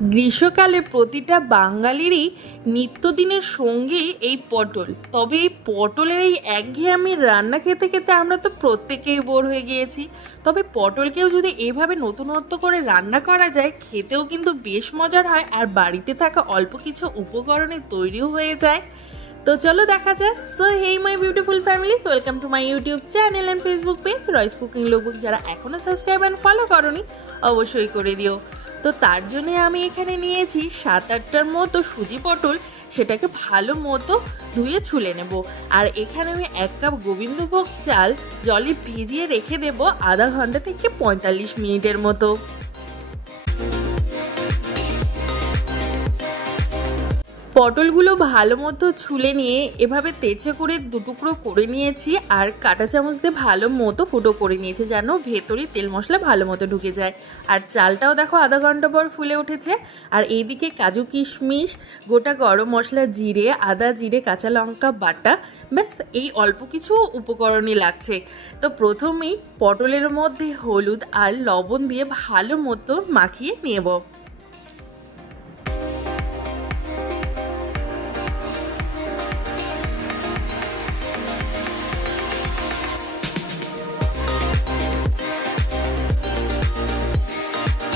গ্রীষ্মকালে প্রতিটা বাঙালিরই নিত্যদিনের সঙ্গী এই পটল। তবে এই পটলের এই একঘেয়েমি রান্না খেতে খেতে আমরা তো প্রত্যেকেই বোর হয়ে গিয়েছি। তবে পটলকেও যদি এভাবে নতুনত্ব করে রান্না করা যায়, খেতেও কিন্তু বেশ মজার হয়, আর বাড়িতে থাকা অল্প কিছু উপকরণে তৈরিও হয়ে যায়। তো চলো দেখা যাক। So hey my beautiful families, welcome to my YouTube channel and Facebook page Roy's cooking lookbook. যারা এখনও সাবস্ক্রাইব অ্যান্ড ফলো করোনি অবশ্যই করে দিও। তো তার জন্য আমি এখানে নিয়েছি 7-8টার মতো সুজি পটল। সেটাকে ভালো মতো ধুয়ে ছুলে নেব। আর এখানে আমি 1 কাপ গোবিন্দভোগ চাল জলে ভিজিয়ে রেখে দেব আধা ঘন্টা থেকে 45 মিনিটের মতো। পটলগুলো ভালো মতো ছুলে নিয়ে এভাবে তেঁচে করে 2 টুকরো করে নিয়েছি, আর কাঁটা চামচ দিয়ে ভালো মতো ফুটো করে নিয়েছি যেন ভেতরে তেল মশলা ভালো মতো ঢুকে যায়। আর চালটাও দেখো আধা ঘন্টা পর ফুলে উঠেছে। আর এইদিকে কাজু কিশমিশ, গোটা গরম মশলা, জিরে, আদা জিরে, কাঁচা লঙ্কা বাটা, ব্যাস এই অল্প কিছু উপকরণই লাগছে। তো প্রথমেই পটলের মধ্যে হলুদ আর লবণ দিয়ে ভালো মতো মাখিয়ে নেব।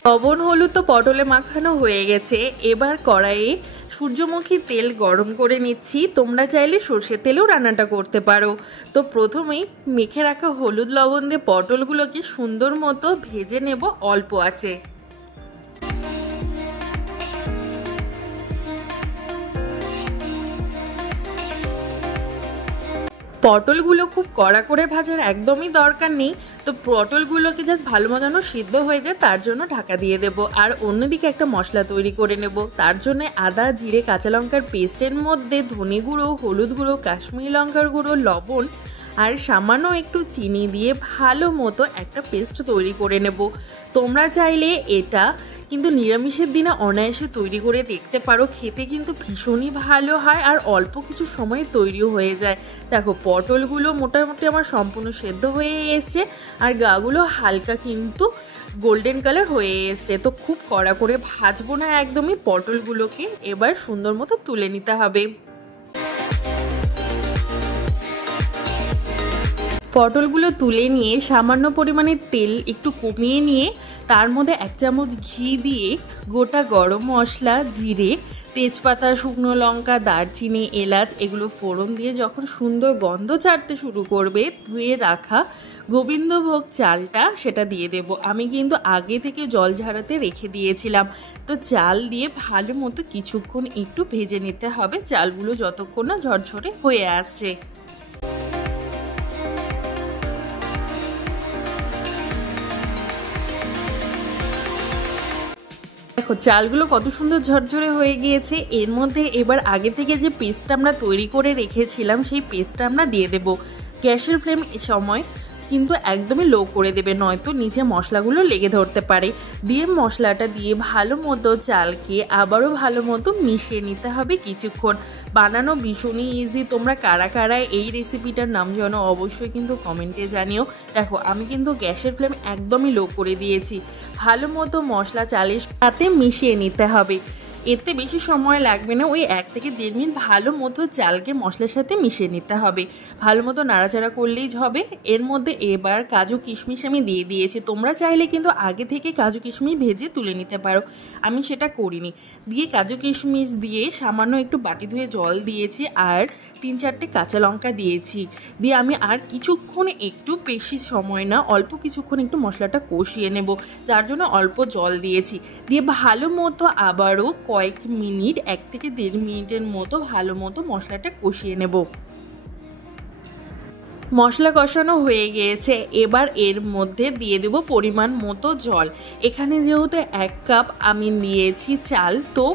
লবণ হলুদ তো পটলে মাখানো হয়ে গেছে। এবার কড়াইয়ে সূর্যমুখী তেল গরম করে নিচ্ছি। তোমরা চাইলে সর্ষের তেলেও রান্নাটা করতে পারো। তো প্রথমেই মেখে রাখা হলুদ লবণ দিয়ে পটলগুলোকে সুন্দর মতো ভেজে নেব অল্প আঁচে। পটলগুলো খুব কড়া করে ভাজার একদমই দরকার নেই। তো পটলগুলোকে জাস্ট ভালো মতো সিদ্ধ হয়ে যায়, তার জন্য ঢাকা দিয়ে দেব। আর অন্যদিকে একটা মশলা তৈরি করে নেব। তার জন্য আদা জিরে কাঁচা লঙ্কার পেস্টের মধ্যে ধনে গুঁড়ো, হলুদ গুঁড়ো, কাশ্মীরি লঙ্কার গুঁড়ো, লবণ আর সামান্য একটু চিনি দিয়ে ভালো মতো একটা পেস্ট তৈরি করে নেব। তোমরা চাইলে এটা কিন্তু নিরামিষের দিনে অনায়াসে তৈরি করে দেখতে পারো। খেতে কিন্তু ভীষণই ভালো হয়, আর অল্প কিছু সময় তৈরিও হয়ে যায়। দেখো পটলগুলো মোটামুটি আমার সম্পূর্ণ সেদ্ধ হয়ে এসছে, আর গাগুলো হালকা কিন্তু গোল্ডেন কালার হয়ে এসছে। তো খুব কড়া করে ভাজবো না একদমই। পটলগুলোকে এবার সুন্দর মতো তুলে নিতে হবে। পটলগুলো তুলে নিয়ে সামান্য পরিমাণে তেল একটু কমিয়ে নিয়ে তার মধ্যে 1 চামচ ঘি দিয়ে গোটা গরম মশলা, জিরে, তেজপাতা, শুকনো লঙ্কা, দারচিনি, এলাচ এগুলো ফোড়ন দিয়ে যখন সুন্দর গন্ধ ছাড়তে শুরু করবে, ধুয়ে রাখা গোবিন্দভোগ চালটা সেটা দিয়ে দেব। আমি কিন্তু আগে থেকে জল ঝাড়াতে রেখে দিয়েছিলাম। তো চাল দিয়ে ভালো মতো কিছুক্ষণ একটু ভেজে নিতে হবে, চালগুলো যতক্ষণ না ঝরঝরে হয়ে আসছে। দেখো চালগুলো কত সুন্দর ঝরঝরে হয়ে গিয়েছে। এর মধ্যে এবার আগে থেকে যে পেস্টটা আমরা তৈরি করে রেখেছিলাম সেই পেস্টটা আমরা দিয়ে দেব। গ্যাসের ফ্লেম এ সময় কিন্তু একদমই লো করে দেবে, নয়তো নিচে মশলাগুলো লেগে ধরতে পারে। দিয়ে মশলাটা দিয়ে ভালো মতো চালকে আবারও ভালো মতো মিশিয়ে নিতে হবে কিছুক্ষণ। বানানো ভীষণই ইজি। তোমরা কারা কারা এই রেসিপিটার নাম জানো অবশ্যই কিন্তু কমেন্টে জানিও। দেখো আমি কিন্তু গ্যাসের ফ্লেম একদমই লো করে দিয়েছি। ভালো মতো মশলা চালের সাথে মিশিয়ে নিতে হবে। এতে বেশি সময় লাগবে না, ওই 1 থেকে 1.5 মিনিট ভালো মতো চালকে মশলার সাথে মিশিয়ে নিতে হবে। ভালো মতো নাড়াচাড়া করলেই হবে। এর মধ্যে এবার কাজু কিশমিশ আমি দিয়ে দিয়েছি। তোমরা চাইলে কিন্তু আগে থেকে কাজু কিশমিশ ভেজে তুলে নিতে পারো, আমি সেটা করিনি। দিয়ে কাজু কিশমিশ দিয়ে সামান্য একটু বাটি ধুয়ে জল দিয়েছি, আর 3-4টে কাঁচা লঙ্কা দিয়েছি। দিয়ে আমি আর কিছুক্ষণ, একটু বেশি সময় না, অল্প কিছুক্ষণ একটু মশলাটা কষিয়ে নেব, যার জন্য অল্প জল দিয়েছি। দিয়ে ভালো মতো আবারও কয়েক মিনিট, 1 থেকে 1.5 মিনিটের মতো ভালো মতো মশলাটা কষিয়ে নেব। মশলা কষানো হয়ে গিয়েছে। এবার এর মধ্যে দিয়ে দেব পরিমাণ মতো জল। এখানে যেহেতু 1 কাপ আমি নিয়েছি চাল, তো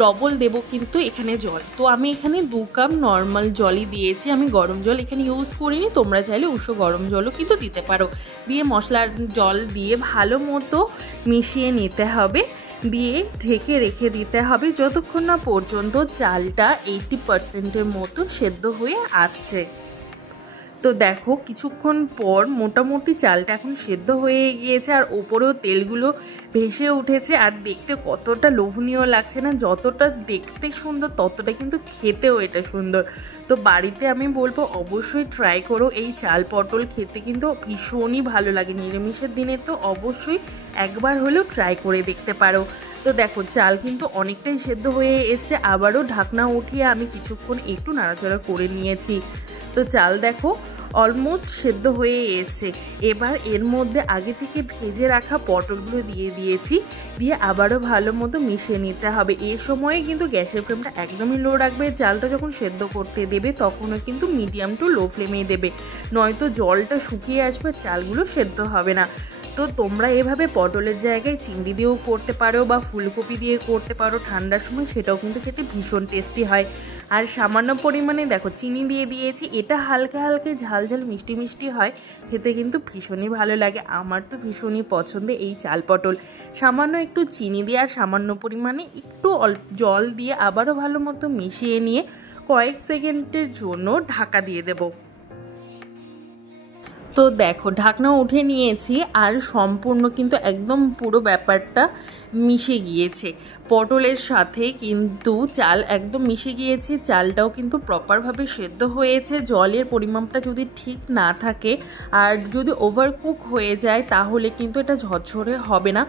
ডবল দেব কিন্তু এখানে জল। তো আমি এখানে 2 কাপ নর্মাল জলই দিয়েছি, আমি গরম জল এখানে ইউজ করিনি। তোমরা চাইলে উষ্ণ গরম জলও কিন্তু দিতে পারো। দিয়ে মশলার জল দিয়ে ভালো মতো মিশিয়ে নিতে হবে। দিয়ে ঢেকে রেখে দিতে হবে যতক্ষণ না পর্যন্ত চালটা 80% মতো সেদ্ধ হয়ে আসছে। তো দেখো কিছুক্ষণ পর মোটামুটি চালটা এখন সেদ্ধ হয়ে গিয়েছে, আর ওপরেও তেলগুলো ভেসে উঠেছে। আর দেখতে কতটা লোভনীয় লাগছে না, যতটা দেখতে সুন্দর ততটা কিন্তু খেতেও এটা সুন্দর। তো বাড়িতে আমি বলবো অবশ্যই ট্রাই করো, এই চাল পটল খেতে কিন্তু ভীষণই ভালো লাগে। নিরামিষের দিনে তো অবশ্যই একবার হলেও ট্রাই করে দেখতে পারো। তো দেখো চাল কিন্তু অনেকটাই সেদ্ধ হয়ে এসছে, আবারও ঢাকনা উঠিয়ে আমি কিছুক্ষণ একটু নাড়াচাড়া করে নিয়েছি। তো চাল দেখো অলমোস্ট সেদ্ধ হয়ে এসছে। এবার এর মধ্যে আগে থেকে ভেজে রাখা পটলগুলো দিয়ে দিয়েছি, দিয়ে আবারও ভালো মতো মিশিয়ে নিতে হবে। এই সময়ে কিন্তু গ্যাসের ফ্লেমটা একদমই লো রাখবে। চালটা যখন সেদ্ধ করতে দেবে তখনও কিন্তু মিডিয়াম টু লো ফ্লেমেই দেবে, নয়তো জলটা শুকিয়ে আসবে, চালগুলো সেদ্ধ হবে না। তো তোমরা এভাবে পটলের জায়গায় চিংড়ি দিয়েও করতে পারো বা ফুলকপি দিয়ে করতে পারো ঠান্ডার সময়, সেটাও কিন্তু খেতে ভীষণ টেস্টি হয়। আর সামান্য পরিমাণে দেখো চিনি দিয়ে দিয়েছি, এটা হালকা হালকা ঝাল ঝাল মিষ্টি মিষ্টি হয়, খেতে কিন্তু ভীষণই ভালো লাগে। আমার তো ভীষণই পছন্দের এই চাল পটল। সামান্য একটু চিনি দিয়ে আর সামান্য পরিমাণে একটু জল দিয়ে আবারও ভালো মতো মিশিয়ে নিয়ে কয়েক সেকেন্ডের জন্য ঢাকা দিয়ে দেবো। তো দেখো ঢাকনা উঠে নিয়েছি, আর সম্পূর্ণ কিন্তু একদম পুরো ব্যাপারটা মিশে গিয়েছে পটলের সাথে, কিন্তু চাল একদম মিশে গিয়েছে। চালটাও কিন্তু প্রপারভাবে সেদ্ধ হয়েছে। জলের পরিমাপটা যদি ঠিক না থাকে আর যদি ওভারকুক হয়ে যায় তাহলে কিন্তু এটা ঝরঝরে হবে না।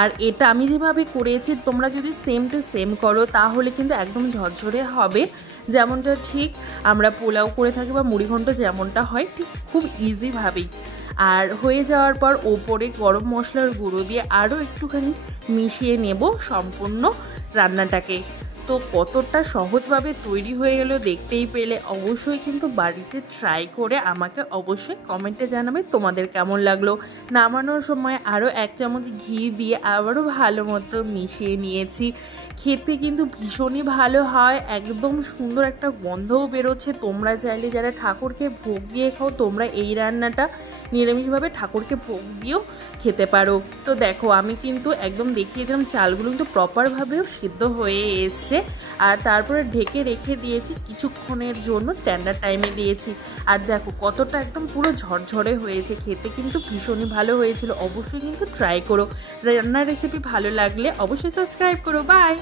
আর এটা আমি যেভাবে করেছি তোমরা যদি সেম টু সেম করো তাহলে কিন্তু একদম ঝরঝরে হবে, যেমনটা ঠিক আমরা পোলাও করে থাকি বা মুড়িঘণ্ট যেমনটা হয় ঠিক খুব ইজিভাবেই। আর হয়ে যাওয়ার পর ওপরে গরম মশলার গুঁড়ো দিয়ে আরও একটুখানি মিশিয়ে নেব সম্পূর্ণ রান্নাটাকে। তো কতটা সহজভাবে তৈরি হয়ে গেল দেখতেই পেলে। অবশ্যই কিন্তু বাড়িতে ট্রাই করে আমাকে অবশ্যই কমেন্টে জানাবে তোমাদের কেমন লাগলো। নামানোর সময় আরও 1 চামচ ঘি দিয়ে আবারও ভালো মতো মিশিয়ে নিয়েছি। খেতে কিন্তু ভীষণই ভালো হয়, একদম সুন্দর একটা গন্ধও বেরোচ্ছে। তোমরা চাইলে যারা ঠাকুরকে ভোগ দিয়ে খাও তোমরা এই রান্নাটা নিরামিষভাবে ঠাকুরকে ভোগ দিয়েও খেতে পারো। তো দেখো আমি কিন্তু একদম দেখিয়ে দিলাম চালগুলো কিন্তু প্রপারভাবেও সিদ্ধ হয়ে এসছে। আর তারপরে ঢেকে রেখে দিয়েছি কিছুক্ষণের জন্য, স্ট্যান্ডার্ড টাইমে দিয়েছি। আর দেখো কতটা একদম পুরো ঝরঝরে হয়েছে, খেতে কিন্তু ভীষণই ভালো হয়েছিল। অবশ্যই কিন্তু ট্রাই করো। রান্নার রেসিপি ভালো লাগলে অবশ্যই সাবস্ক্রাইব করো। বাই।